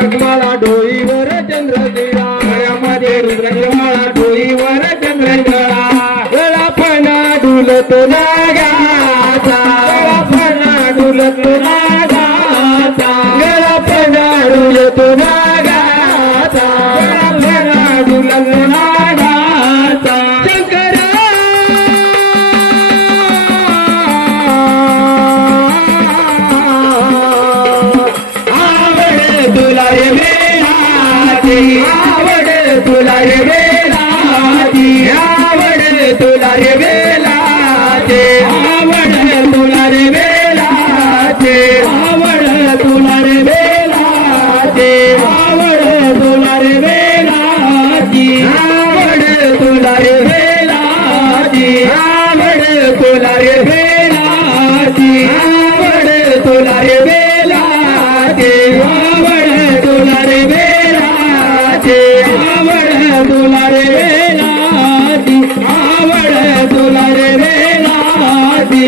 रुद्रकमाला डोईवर चंद्र तिळा गळ्यामध्ये रुद्रकमाला डोईवर चंद्र तिळा गळापणा डुलतो नागाचा गळापणा डुलतो नागाचा गळापणा डुलतो नागाचा गळापणा डुलतो नागाचा शंकरा तुला रे वेलाची आवड तुला रे वेलाची आवड तुला रे वेलाची आवड तुला रे वेलाची आवड तुला रे वेलाची आवड तुला रे वेलाची आवड तुला रे वेलाची आवड तुला रे वेलाची आवड तुला रे वेलाची आवड तुला रे वेलाची आवड तुला रे वेलाची आवड तुला रे वेलाची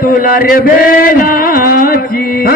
तुला रे